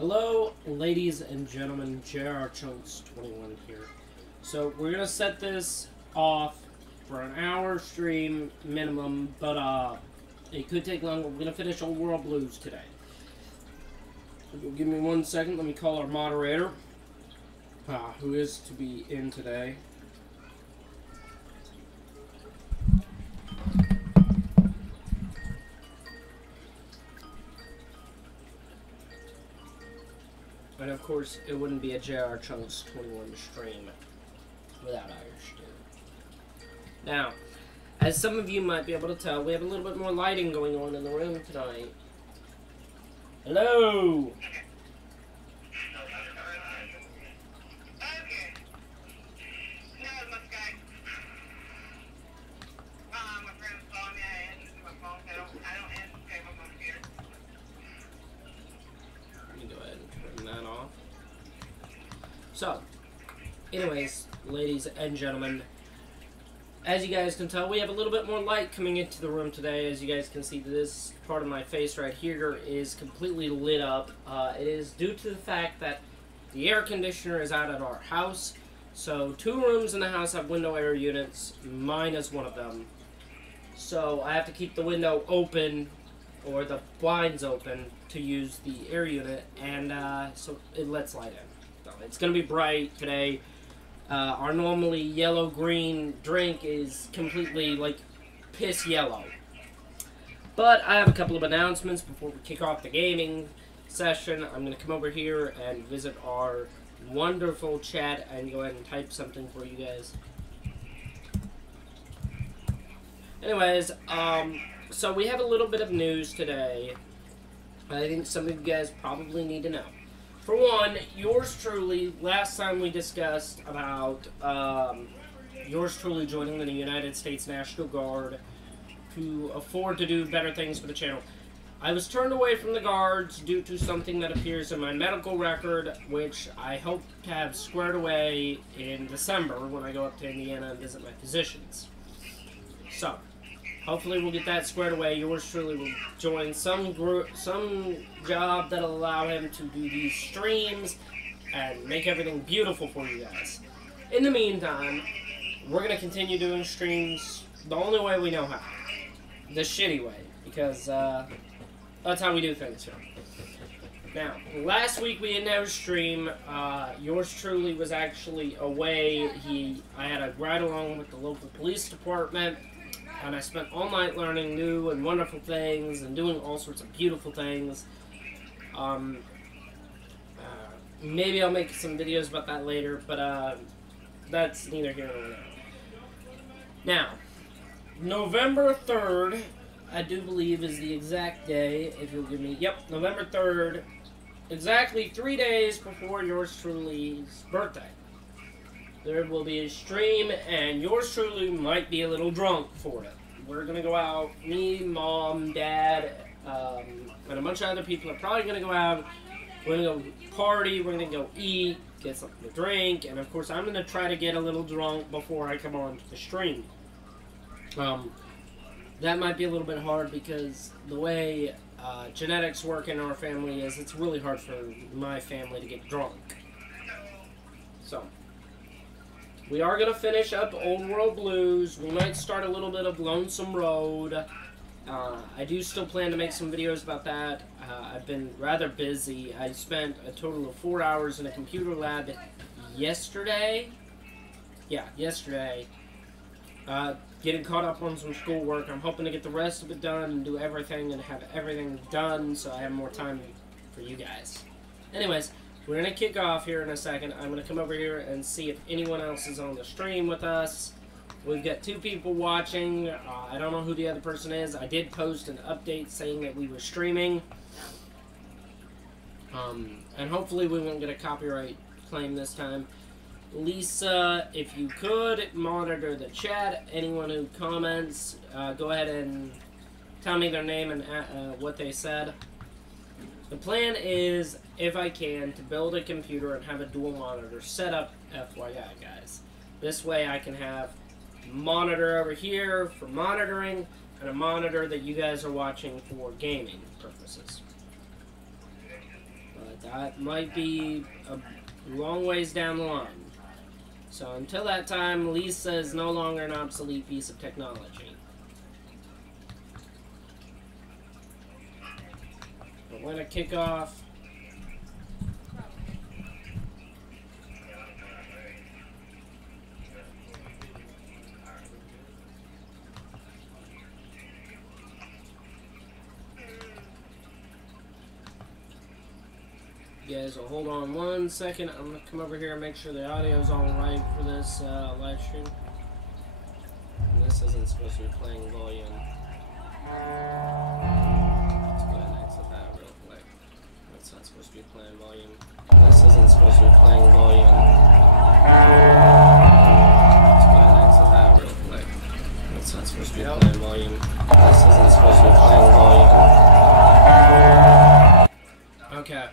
Hello, ladies and gentlemen, JR Chunks 21 here. So, we're gonna set this off for an hour stream minimum, but it could take longer. We're gonna finish Old World Blues today. Give me 1 second, let me call our moderator, who is to be in today. And of course, it wouldn't be a JR Chunks 21 stream without Irish Dude. Now, as some of you might be able to tell, we have a little bit more lighting going on in the room tonight. Hello! So, anyways, ladies and gentlemen, as you guys can tell, we have a little bit more light coming into the room today. As you guys can see, this part of my face right here is completely lit up. It is due to the fact that the air conditioner is out at our house. So, 2 rooms in the house have window air units. Mine is one of them. So, I have to keep the window open, or the blinds open, to use the air unit, and so it lets light in. It's going to be bright today. Our normally yellow-green drink is completely, like, piss yellow. But I have a couple of announcements before we kick off the gaming session. I'm going to come over here and visit our wonderful chat and go ahead and type something for you guys. Anyways, so we have a little bit of news today. I think some of you guys probably need to know. For one, yours truly, last time we discussed about yours truly joining the United States National Guard to afford to do better things for the channel. I was turned away from the Guards due to something that appears in my medical record, which I hope to have squared away in December when I go up to Indiana and visit my physicians. So, hopefully we'll get that squared away. Yours truly will join some group, some job that'll allow him to do these streams and make everything beautiful for you guys. In the meantime, we're going to continue doing streams the only way we know how. The shitty way. Because that's how we do things here. Now, last week we didn't have a stream. Yours truly was actually away. I had a ride along with the local police department. And I spent all night learning new and wonderful things and doing all sorts of beautiful things. Maybe I'll make some videos about that later, but that's neither here nor there. Now, November 3rd, I do believe is the exact day, if you'll give me, yep, November 3rd, exactly 3 days before yours truly's birthday. There will be a stream, and yours truly might be a little drunk for it. We're going to go out, me, Mom, Dad, and a bunch of other people are probably going to go out. We're going to go party, we're going to go eat, get something to drink, and of course I'm going to try to get a little drunk before I come on to the stream. That might be a little bit hard because the way genetics work in our family is it's really hard for my family to get drunk. So, we are going to finish up Old World Blues. We might start a little bit of Lonesome Road. I do still plan to make some videos about that. I've been rather busy. I spent a total of 4 hours in a computer lab yesterday. Yeah, yesterday. Getting caught up on some schoolwork. I'm hoping to get the rest of it done and do everything and have everything done so I have more time for you guys. Anyways, we're going to kick off here in a second. I'm going to come over here and see if anyone else is on the stream with us. We've got 2 people watching. I don't know who the other person is. I did post an update saying that we were streaming. And hopefully we won't get a copyright claim this time. Lisa, if you could, monitor the chat. Anyone who comments, go ahead and tell me their name and what they said. The plan is, if I can, to build a computer and have a dual monitor set up, FYI, guys. This way I can have a monitor over here for monitoring, and a monitor that you guys are watching for gaming purposes. but that might be a long ways down the line. So until that time, Lisa is no longer an obsolete piece of technology. But when I kick off, you guys will hold on 1 second. I'm going to come over here and make sure the audio is all right for this live stream. And this isn't supposed to be playing volume. Let's go ahead and exit that real quick. That's not supposed to be playing volume. And this isn't supposed to be playing volume. Let's go ahead and exit that real quick. That's not supposed to be playing volume. This isn't supposed to be playing volume. Okay.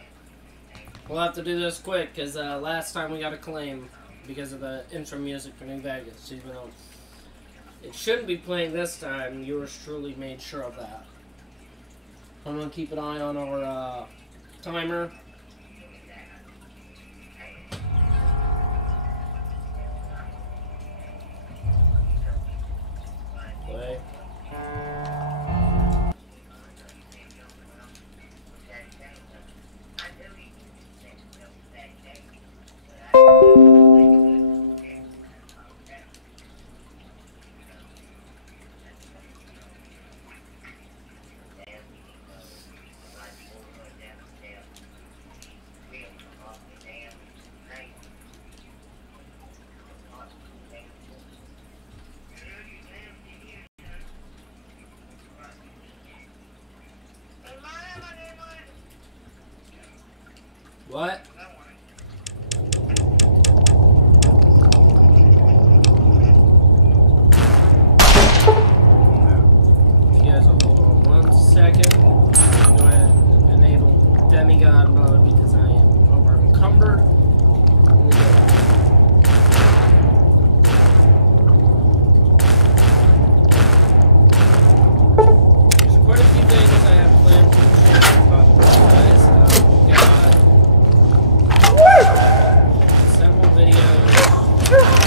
We'll have to do this quick, because last time we got a claim because of the intro music for New Vegas. Even though it shouldn't be playing this time, yours truly made sure of that. I'm going to keep an eye on our timer. Play. What? You guys will hold on 1 second. I'm going to go ahead and enable demigod mode because I am over encumbered. There's quite a few things I have planned to share about the guys. Several videos,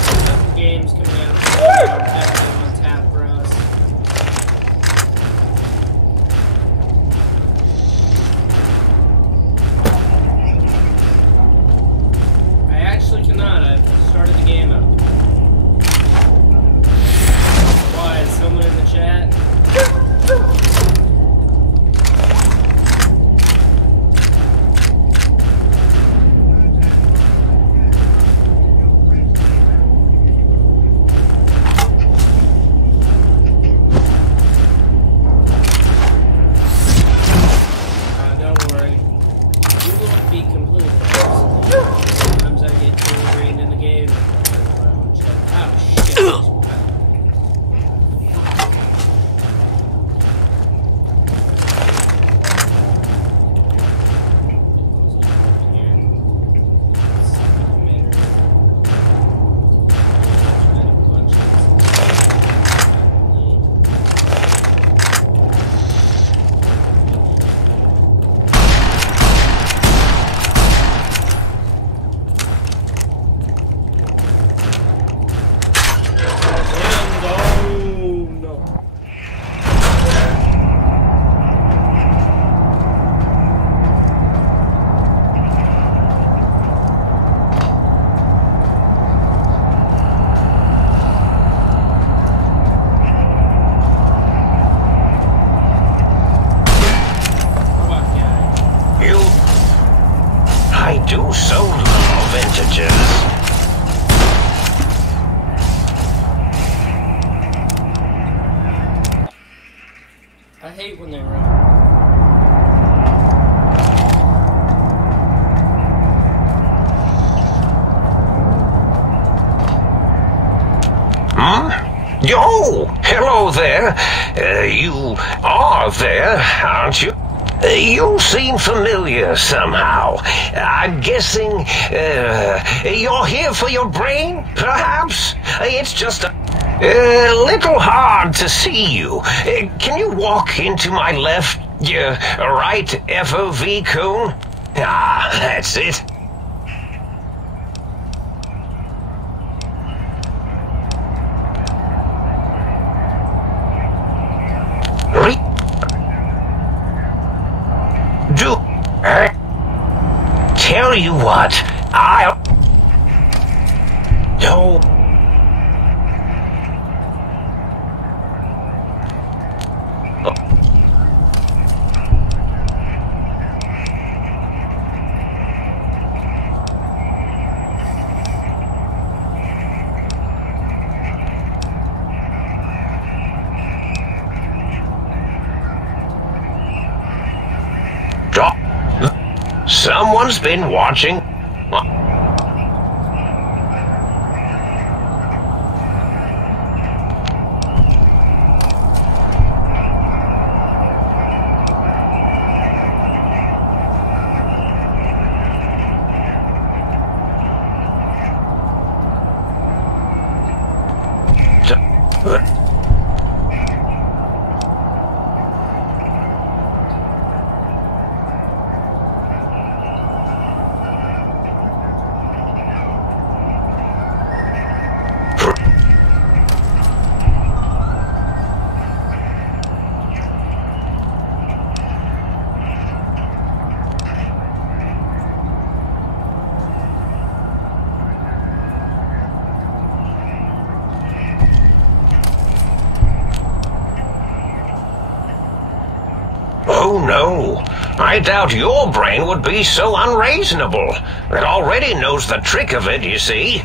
several games coming out definitely on tap for us. I actually cannot. I've started the game up. Why? Is someone in the chat? I hate when they run. Oh, hello there. You are there, aren't you? You seem familiar somehow. I'm guessing you're here for your brain, perhaps? It's just a little hard to see you. Can you walk into my left, right FOV cone? Ah, that's it. Tell you what, No. Someone's been watching. Oh no, I doubt your brain would be so unreasonable. It already knows the trick of it, you see.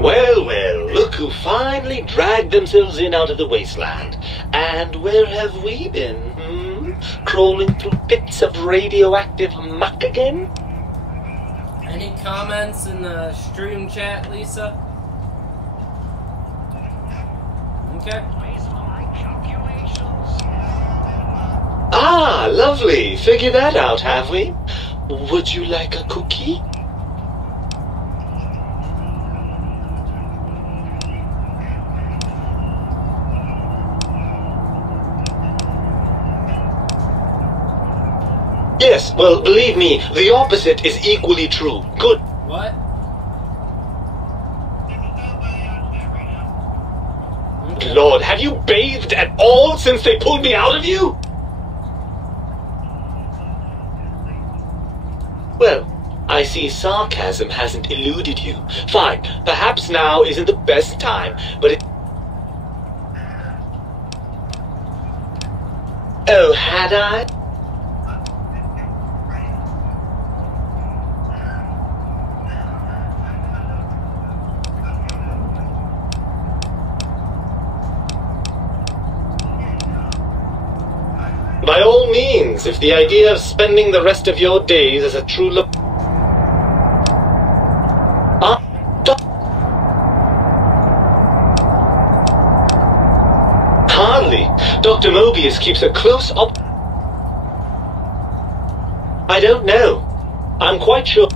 Well, well, look who finally dragged themselves in out of the wasteland. And where have we been, Crawling through pits of radioactive muck again? Any comments in the stream chat, Lisa? Okay. Ah, lovely. Figured that out, have we? Would you like a cookie? Yes, well, believe me, the opposite is equally true. Good. What? Okay. Lord, have you bathed at all since they pulled me out of you? Well, I see sarcasm hasn't eluded you. Fine, perhaps now isn't the best time, but it... Oh, had I? By all means, if the idea of spending the rest of your days as a true love... Hardly. Dr. Mobius keeps a close op... I don't know. I'm quite sure...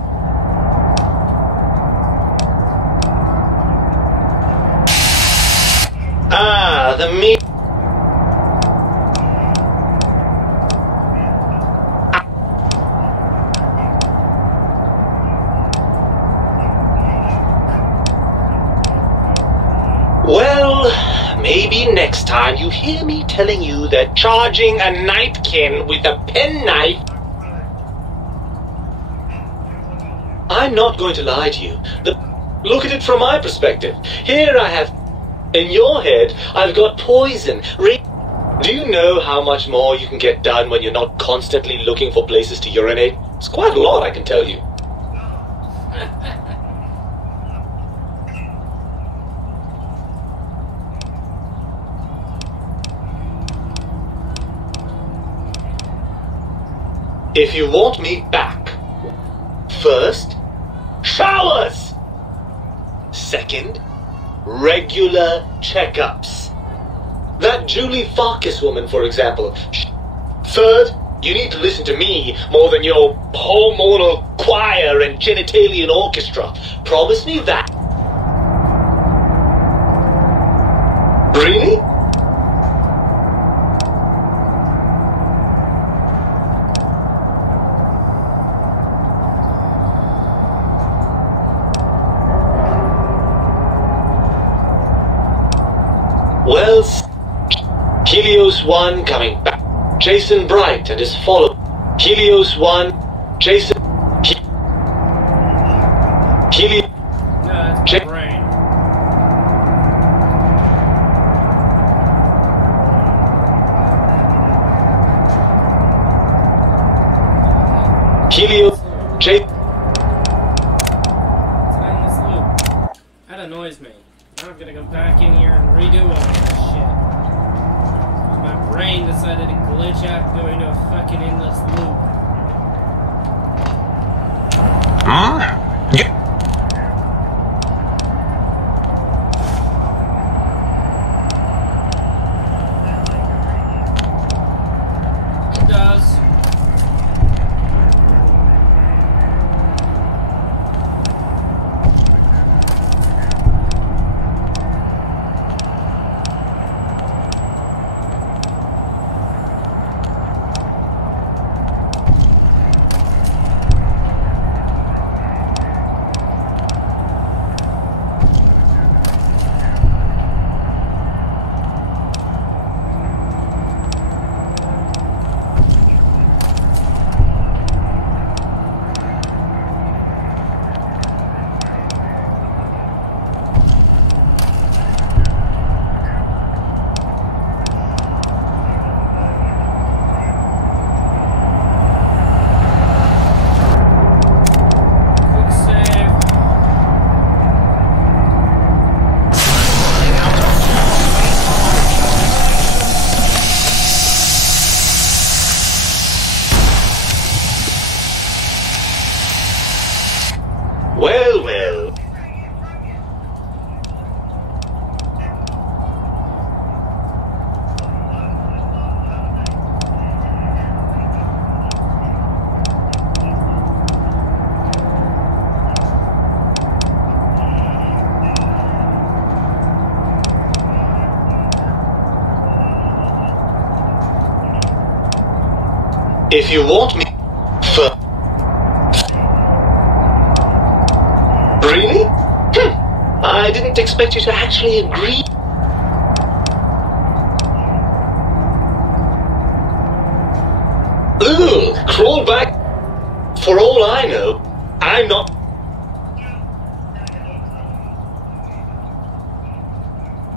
Ah, the me... Well, maybe next time you hear me telling you that charging a napkin with a penknife... I'm not going to lie to you. Look at it from my perspective. Here I have... In your head, I've got poison. Do you know how much more you can get done when you're not constantly looking for places to urinate? It's quite a lot, I can tell you. If you want me back, first, showers! Second, regular checkups. That Julie Farkas woman, for example. Third, you need to listen to me more than your hormonal choir and genitalian orchestra. Promise me that. Really? Well, Helios 1 coming back. Jason Bright and his follow. Helios 1, Jason. Helios. No, that's my brain. Helios. Jason. Let's end this loop. That annoys me. Now I'm gonna go back in here and redo all this shit. My brain decided to glitch out and go into a fucking endless loop. Hmm? Yeah. It does. Quick save. Well, well. If you want me for... Really? I didn't expect you to actually agree. Ugh, crawl back. For all I know, I'm not...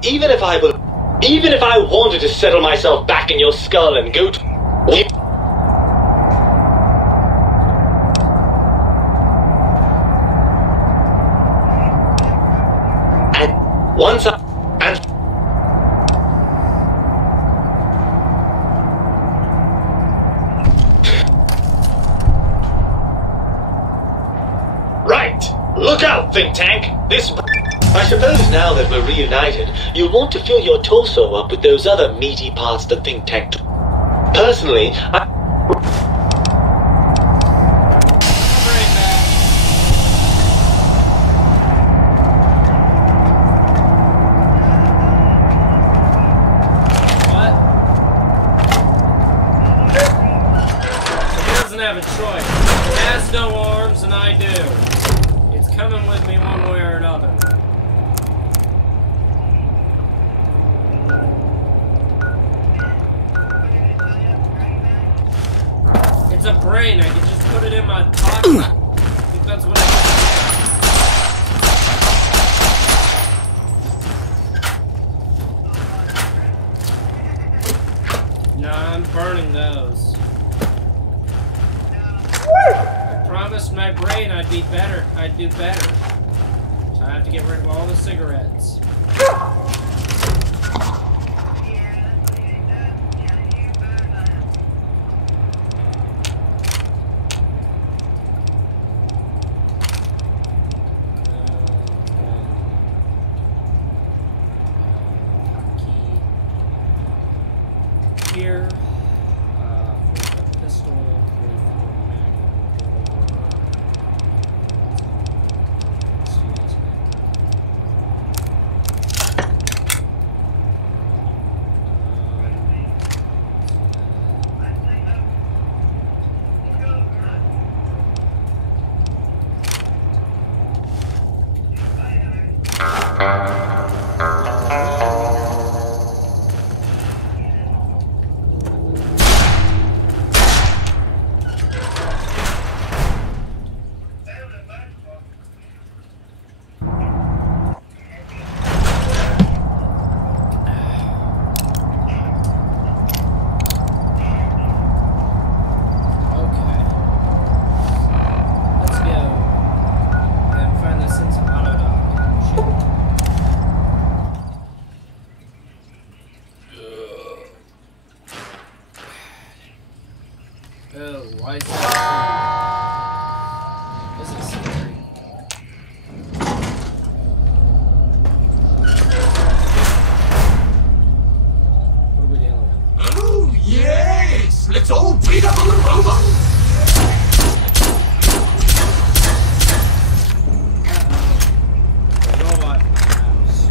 Even if I wanted to settle myself back in your skull and go to... Once I... And... Right! Look out, think tank! This... I suppose now that we're reunited, you'll want to fill your torso up with those other meaty parts the think tank... Personally, I... Have a choice. It has no arms, and I do. It's coming with me one way or another. It's a brain. I can just put it in my pocket. I think that's what it is. Nah, I'm burning those. I promised my brain I'd be better. I'd do better. So I have to get rid of all the cigarettes. Oh, why is that? This is scary. What are we dealing with? Oh, yes! Let's all beat up on the robot! Robot house.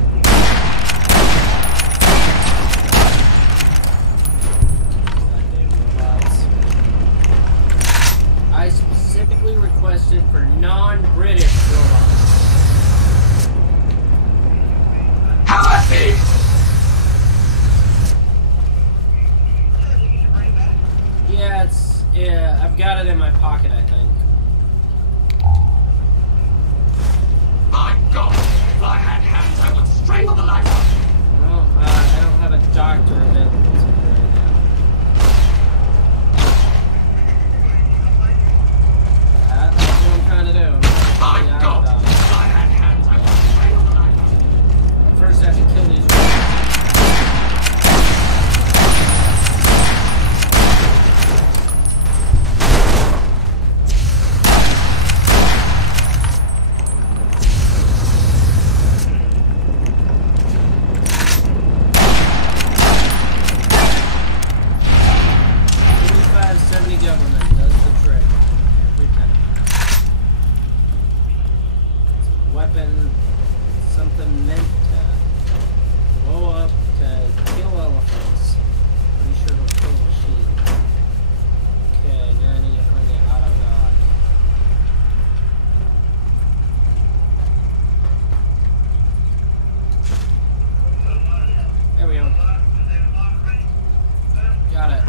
Goddamn robots. I specifically requested for non-British robots. How about this? Yeah, I've got it in my pocket, I think. My God! If I had hands, I would strangle the life out of you! Well, I don't have a doctor available to me right now. That's what I'm trying to do. I'm trying to My find out God! about it. If I had hands, I would strangle the life out of you! First, I have to kill these robots. Government does the trick every time. It's a weapon, it's something meant to blow up to kill elephants. Pretty sure it'll kill a machine. Okay, now I need to find the auto dog. There we go. Got it.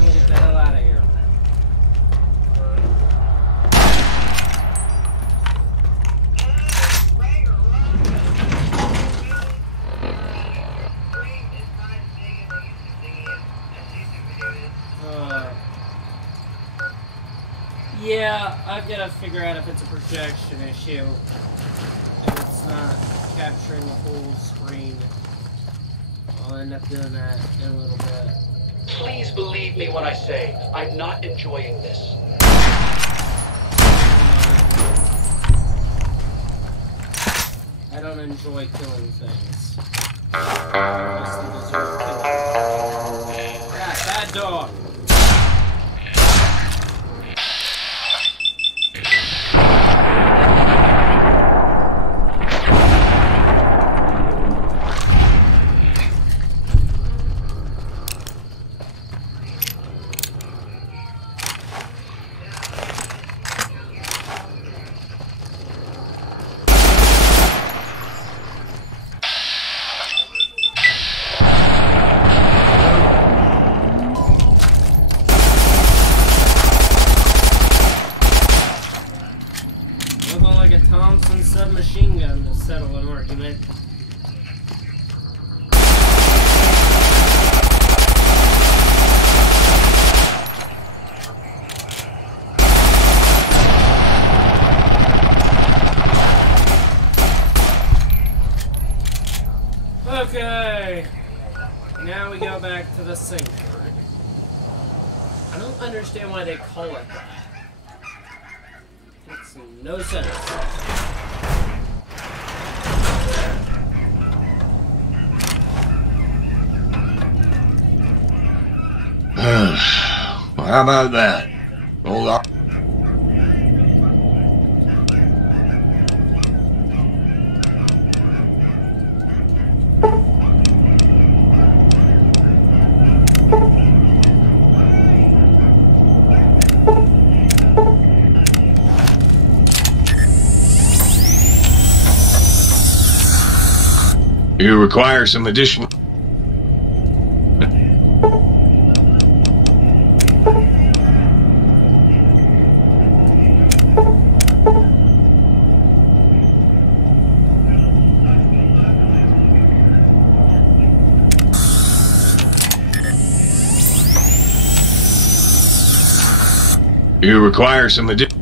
Get the hell out of here. Yeah, I've got to figure out if it's a projection issue. If it's not capturing the whole screen. I'll end up doing that in a little bit. Please believe me when I say I'm not enjoying this. I don't enjoy killing things. Unless they deserve killing. Yeah, bad dog. Thompson submachine gun to settle an argument. Okay, now we go back to the sink. I don't understand why they call it that. Makes no sense. How about that? Hold on. You require some additional... You require some additional...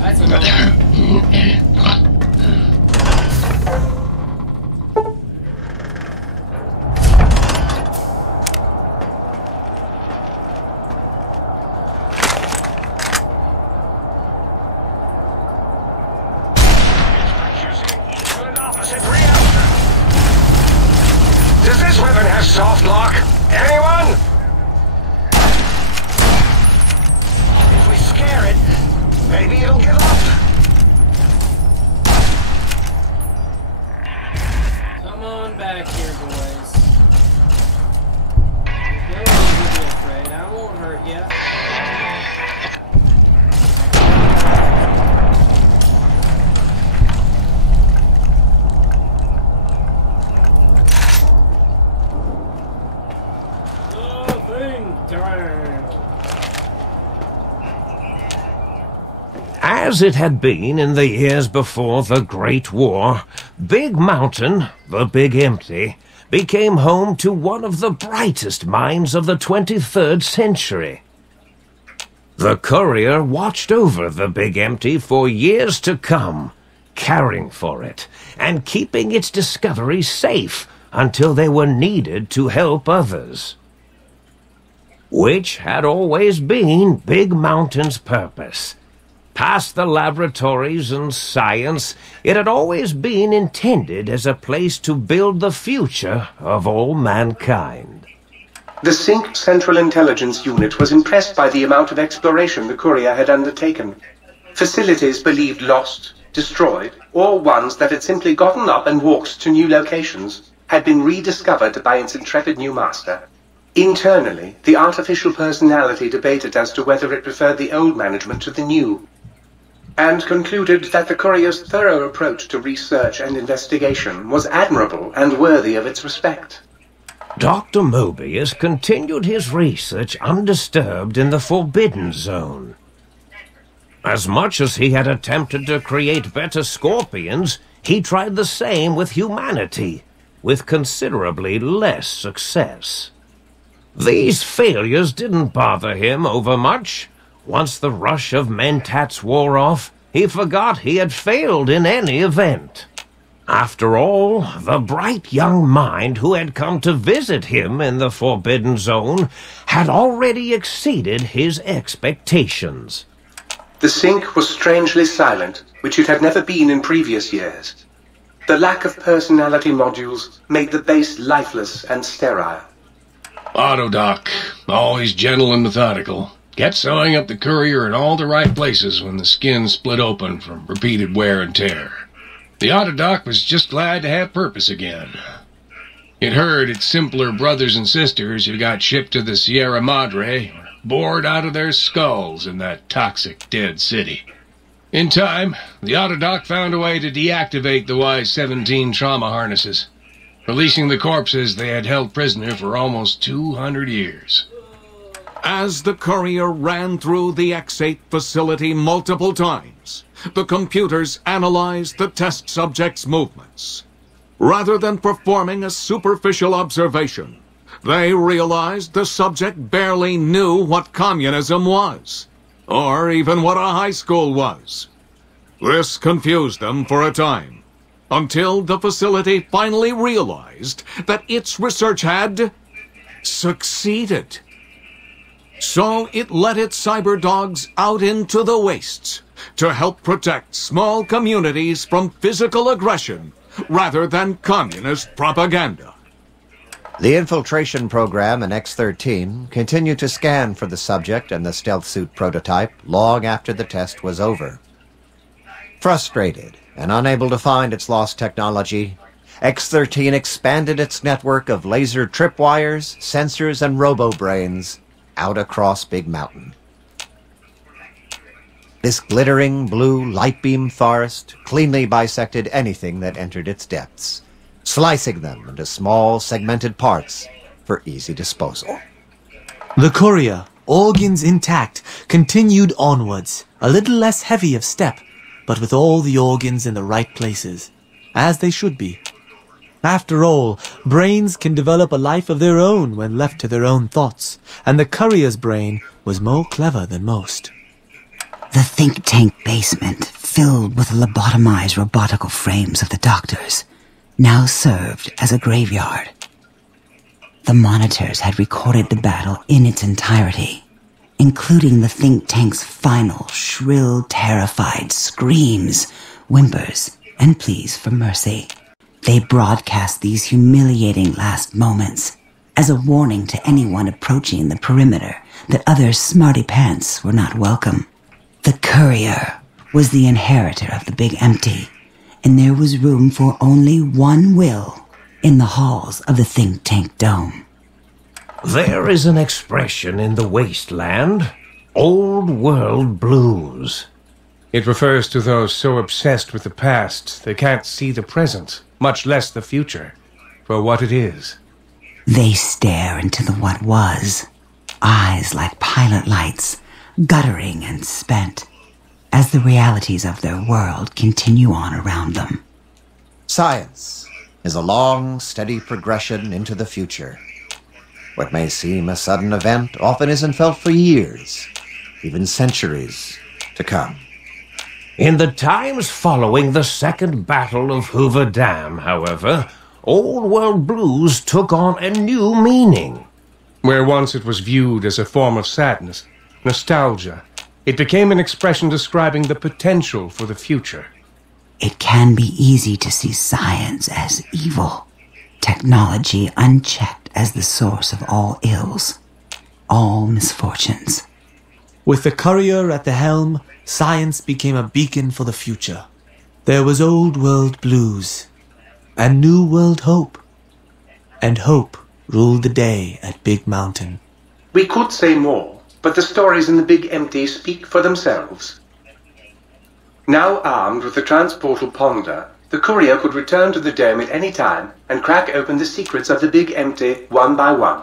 That's enough. Does this weapon have soft lock? Anyone? If we scare it, maybe it'll give up. Come on back here, boys. There's no reason to be afraid. I won't hurt you. As it had been in the years before the Great War, Big Mountain, the Big Empty, became home to one of the brightest minds of the 23rd century. The courier watched over the Big Empty for years to come, caring for it and keeping its discoveries safe until they were needed to help others. Which had always been Big Mountain's purpose. Past the laboratories and science, it had always been intended as a place to build the future of all mankind. The Sync Central Intelligence Unit was impressed by the amount of exploration the courier had undertaken. Facilities believed lost, destroyed, or ones that had simply gotten up and walked to new locations had been rediscovered by its intrepid new master. Internally, the artificial personality debated as to whether it preferred the old management to the new, and concluded that the courier's thorough approach to research and investigation was admirable and worthy of its respect. Dr. Mobius continued his research undisturbed in the Forbidden Zone. As much as he had attempted to create better scorpions, he tried the same with humanity, with considerably less success. These failures didn't bother him overmuch. Once the rush of mentats wore off, he forgot he had failed in any event. After all, the bright young mind who had come to visit him in the Forbidden Zone had already exceeded his expectations. The Sync was strangely silent, which it had never been in previous years. The lack of personality modules made the base lifeless and sterile. Autodoc, always gentle and methodical, kept sewing up the courier in all the right places when the skin split open from repeated wear and tear. The Autodoc was just glad to have purpose again. It heard its simpler brothers and sisters who got shipped to the Sierra Madre were bored out of their skulls in that toxic dead city. In time, the Autodoc found a way to deactivate the Y-17 trauma harnesses, releasing the corpses they had held prisoner for almost 200 years. As the courier ran through the X8 facility multiple times, the computers analyzed the test subject's movements. Rather than performing a superficial observation, they realized the subject barely knew what communism was, or even what a high school was. This confused them for a time, until the facility finally realized that its research had succeeded. So it let its cyber dogs out into the wastes to help protect small communities from physical aggression rather than communist propaganda. The infiltration program in X-13 continued to scan for the subject and the stealth suit prototype long after the test was over. Frustrated and unable to find its lost technology, X-13 expanded its network of laser tripwires, sensors, and robo-brains out across Big Mountain. This glittering blue light-beam forest cleanly bisected anything that entered its depths, slicing them into small, segmented parts for easy disposal. The courier, organs intact, continued onwards, a little less heavy of step, but with all the organs in the right places, as they should be. After all, brains can develop a life of their own when left to their own thoughts, and the courier's brain was more clever than most. The think tank basement, filled with lobotomized robotical frames of the doctors, now served as a graveyard. The monitors had recorded the battle in its entirety, including the think tank's final, shrill, terrified screams, whimpers, and pleas for mercy. They broadcast these humiliating last moments as a warning to anyone approaching the perimeter that other smarty pants were not welcome. The courier was the inheritor of the Big Empty, and there was room for only one will in the halls of the think tank dome. There is an expression in the wasteland, old world blues. It refers to those so obsessed with the past they can't see the present, much less the future, for what it is. They stare into the what was, eyes like pilot lights, guttering and spent, as the realities of their world continue on around them. Science is a long, steady progression into the future. What may seem a sudden event often isn't felt for years, even centuries, to come. In the times following the Second Battle of Hoover Dam, however, old world blues took on a new meaning. Where once it was viewed as a form of sadness, nostalgia, it became an expression describing the potential for the future. It can be easy to see science as evil, technology unchecked as the source of all ills, all misfortunes. With the courier at the helm, science became a beacon for the future. There was old world blues, and new world hope. And hope ruled the day at Big Mountain. We could say more, but the stories in the Big Empty speak for themselves. Now armed with the transportal Ponder, the courier could return to the dome at any time and crack open the secrets of the Big Empty one by one.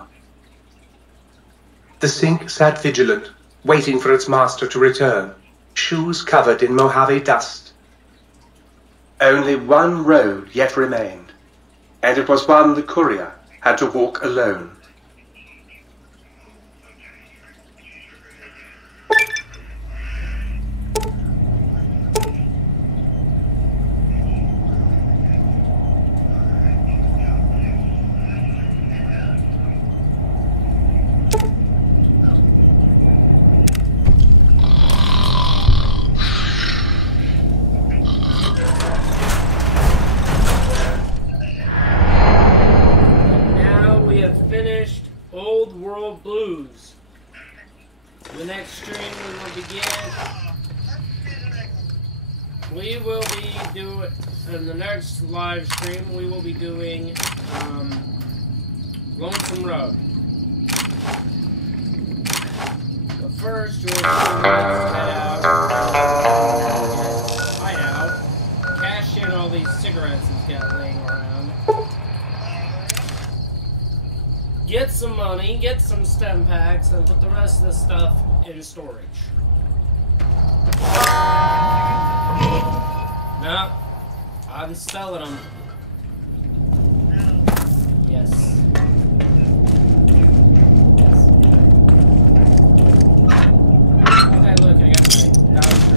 The Sync sat vigilant, waiting for its master to return, shoes covered in Mojave dust. Only one road yet remained, and it was one the courier had to walk alone. Blues. The next stream we will be doing, in the next live stream we will be doing Lonesome Road. But first you'll head out, cash in all these cigarettes he's got laying around. Get some money, get some stem packs, and put the rest of the stuff in storage. No, I'm selling them. Yes. Okay, look, I got my voucher.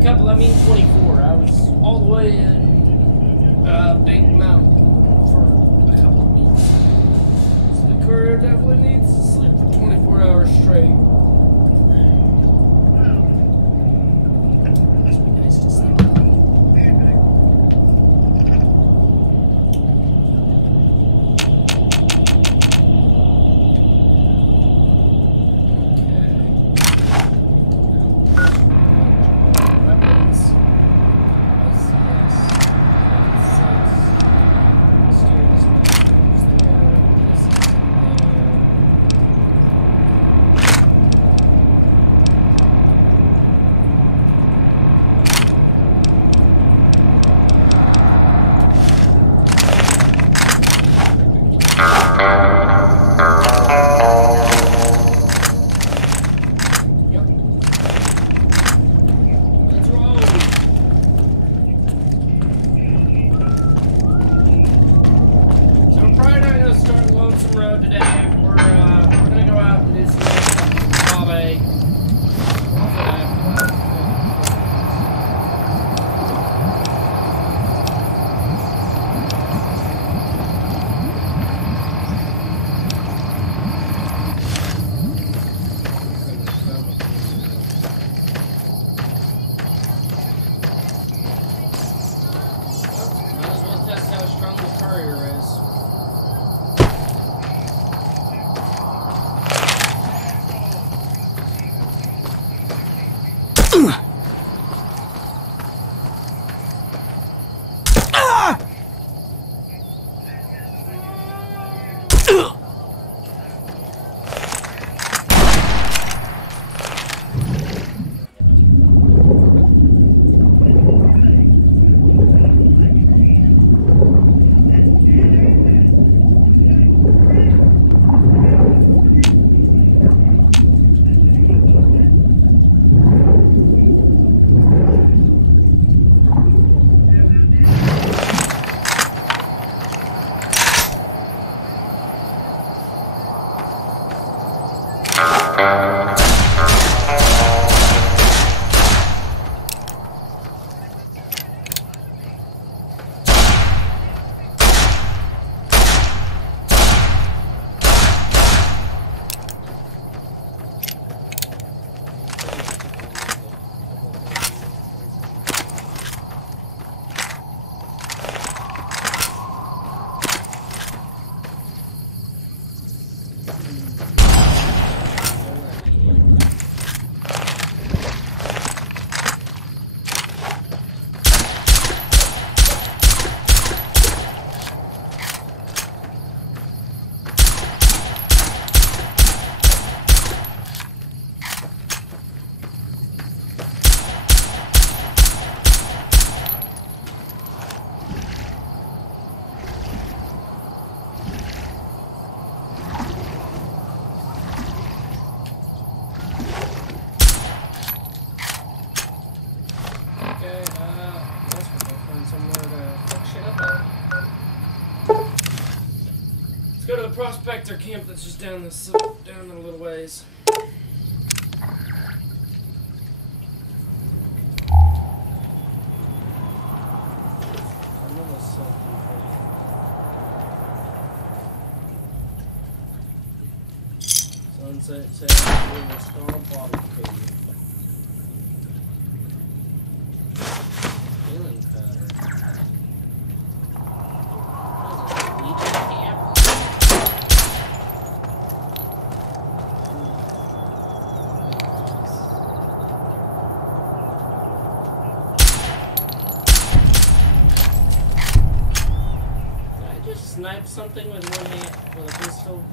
Couple, I mean 24. I was all the way in Big Mountain for a couple of weeks. So the courier definitely needs to sleep for 24 hours straight. Must be nice to sleep. Go to the prospector camp that's just down this down a little ways. Sunset says we're in a storm bottle cave. Healing powder. Snipe something with one hand with a pistol.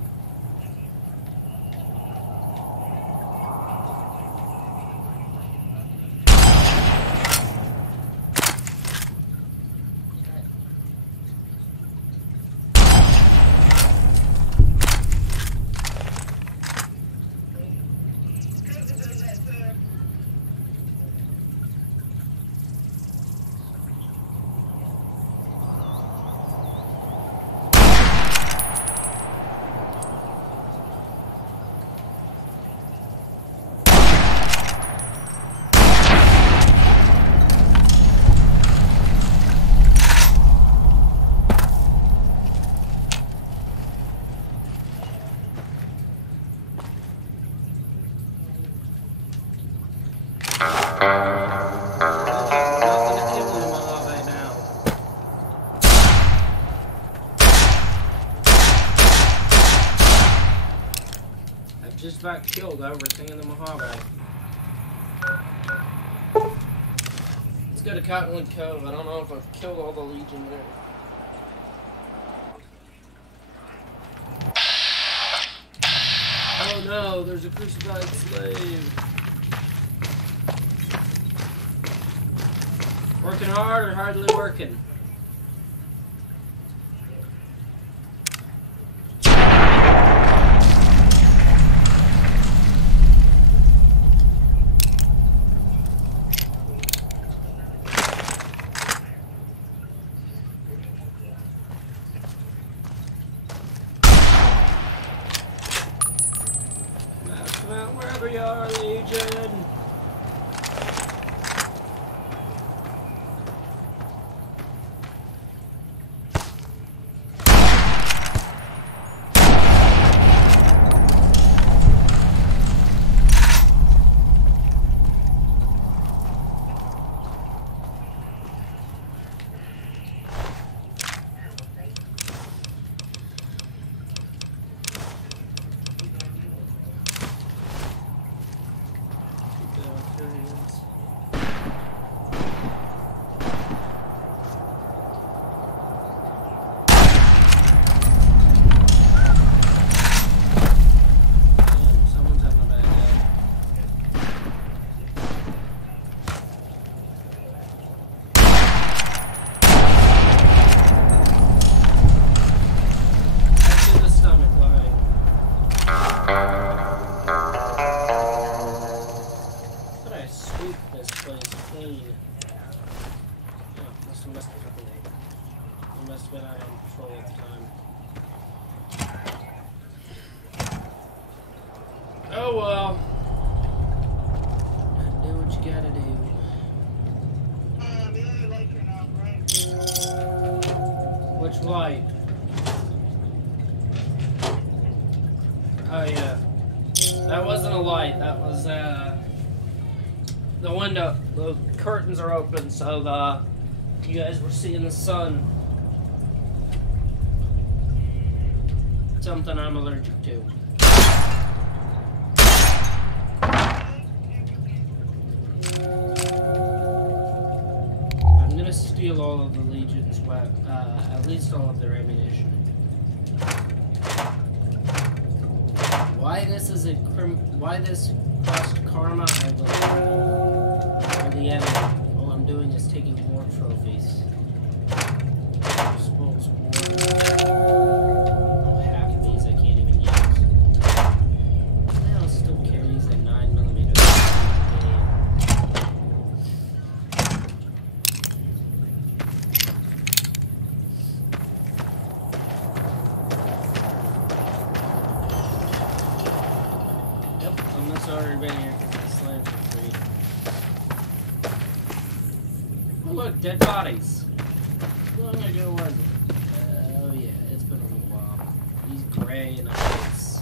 Just about killed everything in the Mojave. Let's go to Cottonwood Cove. I don't know if I've killed all the Legion there. Oh no, there's a crucified slave. Working hard or hardly working? Wherever you are, Legion. Oh well. Do what you gotta do. Which light? Oh yeah. That wasn't a light, that was the window. The curtains are open, so you guys were seeing the sun. Something I'm allergic to. I'm gonna steal all of the Legion's weapons, at least all of their ammunition. Why this is why this cost karma, I will know. For the enemy, all I'm doing is taking war trophies. Already been here because the slaves are free. Oh look, dead bodies. How long ago was it? Oh yeah, it's been a little while. He's gray in the face.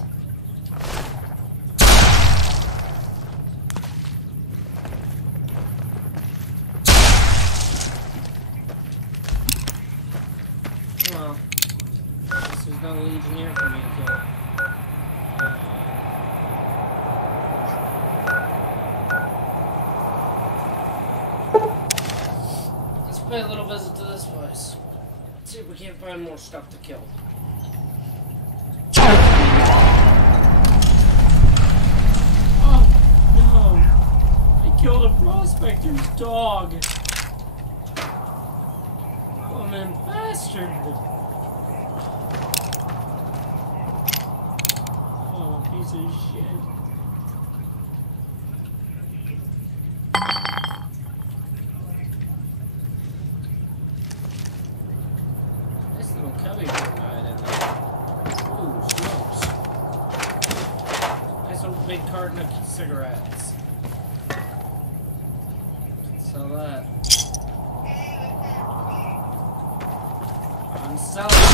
Well, this is no Legionnaire for me to kill. Pay a little visit to this place. See if we can't find more stuff to kill. Oh no! I killed a prospector's dog. Oh man, bastard! Oh, piece of shit. Cubby right in there. Ooh, smokes. Nice old big carton of cigarettes. Sell that. I'm selling.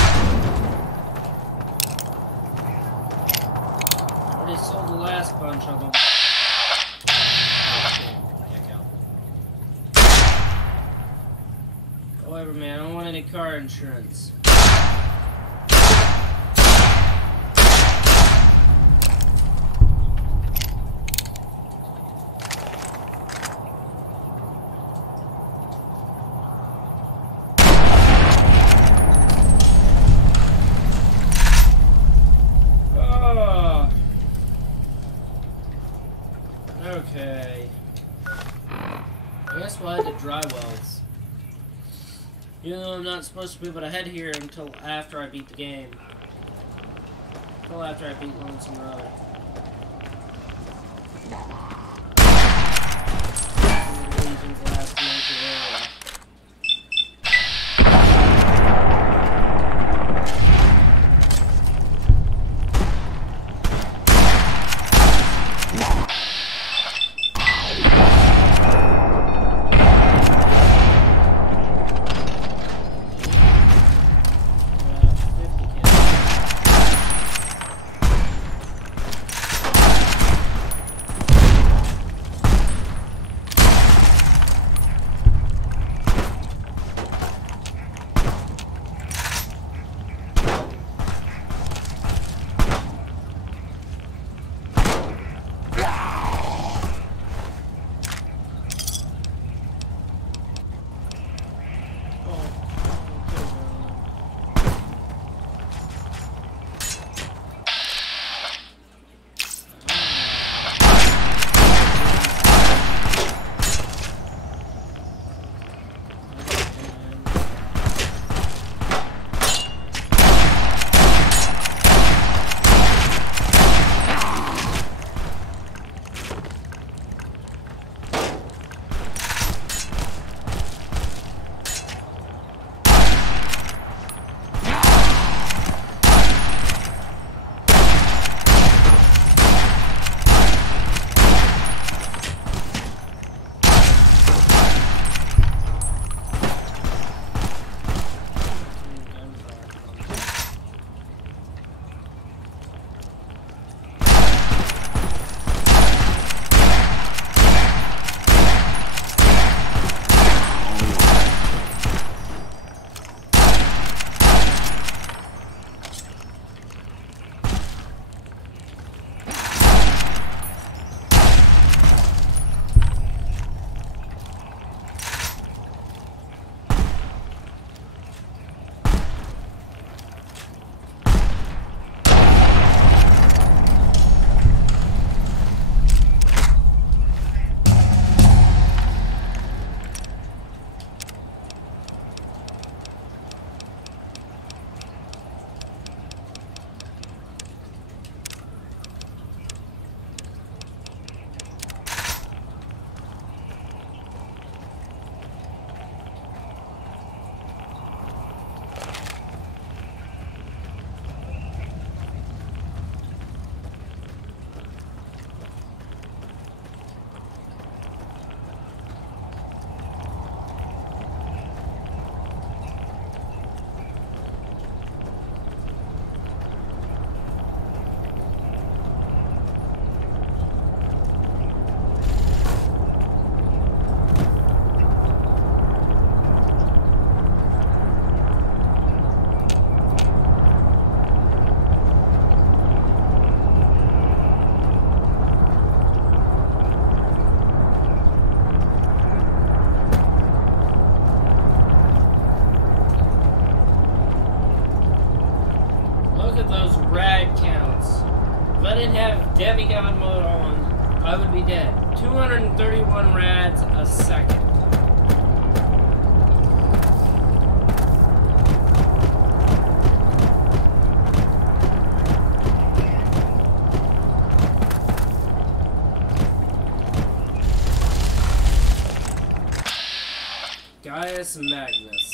Already sold the last bunch of them. Oh, shit. away from me. I don't want any car insurance. Okay. I guess we'll head to Drywells. You know, I'm not supposed to be able to head here until after I beat the game. Until after I beat Lonesome Road. Legion's last major area. Demigod mode on, I would be dead. 231 rads a second. Gaius Magnus.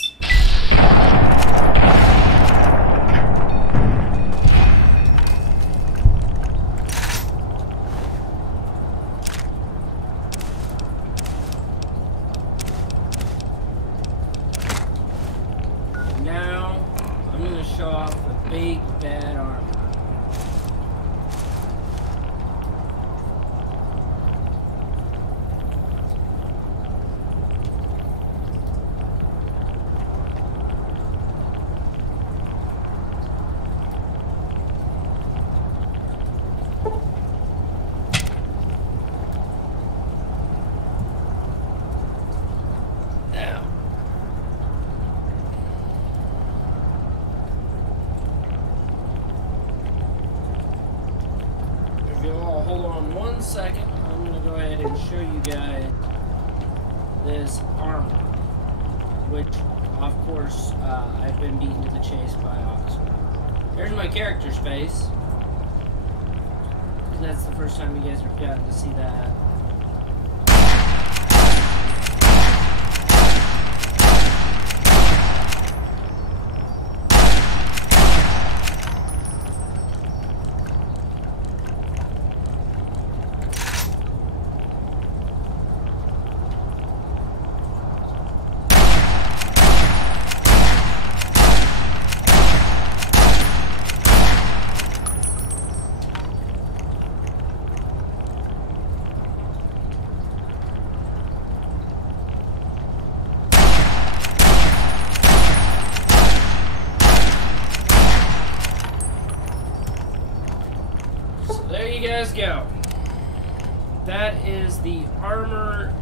Show off the big bad armor. you all hold on 1 second, I'm going to go ahead and show you guys this armor, which, of course, I've been beaten to the chase by Oxford. There's my character's face. That's the first time you guys have gotten to see that. Go. That is the armor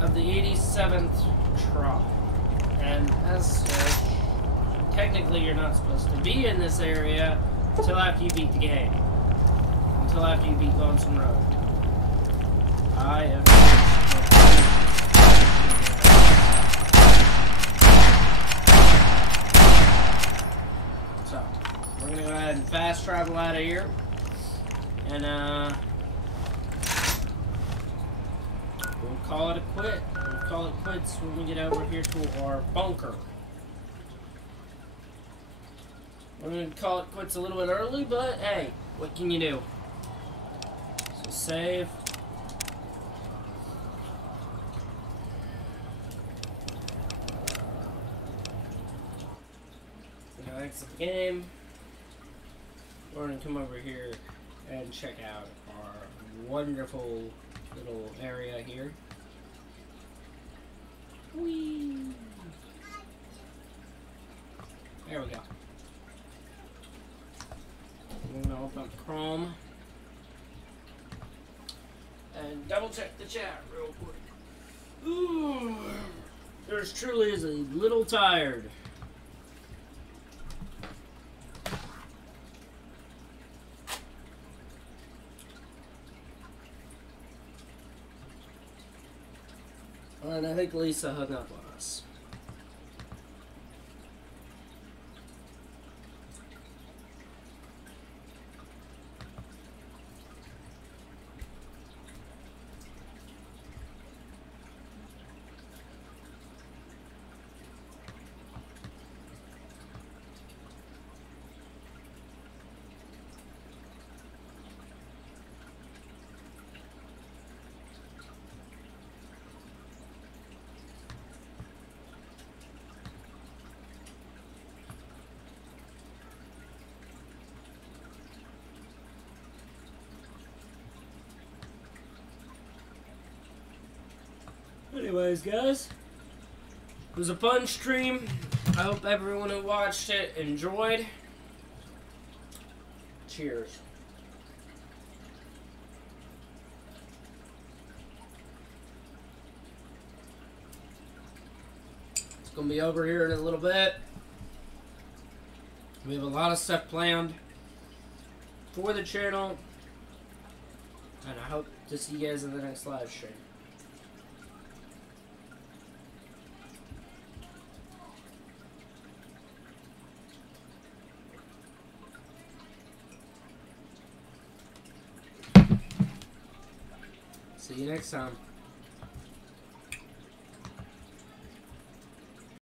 of the 87th tribe. And as such, technically you're not supposed to be in this area until after you beat the game. Until after you beat Lonesome Road. I have so, we're gonna go ahead and fast travel out of here. And, we'll call it a quit. We'll call it quits when we get over here to our bunker. We're going to call it quits a little bit early, but hey, what can you do? So save. We're going to exit the game. We're going to come over here and check out our wonderful little area here. Whee! There we go. We're going to open up Chrome and double check the chat real quick. Ooh, yours truly is a little tired. And I think Lisa hung up on us. Anyways, guys, it was a fun stream. I hope everyone who watched it enjoyed. Cheers. It's gonna be over here in a little bit. We have a lot of stuff planned for the channel, and I hope to see you guys in the next live stream. See you next time.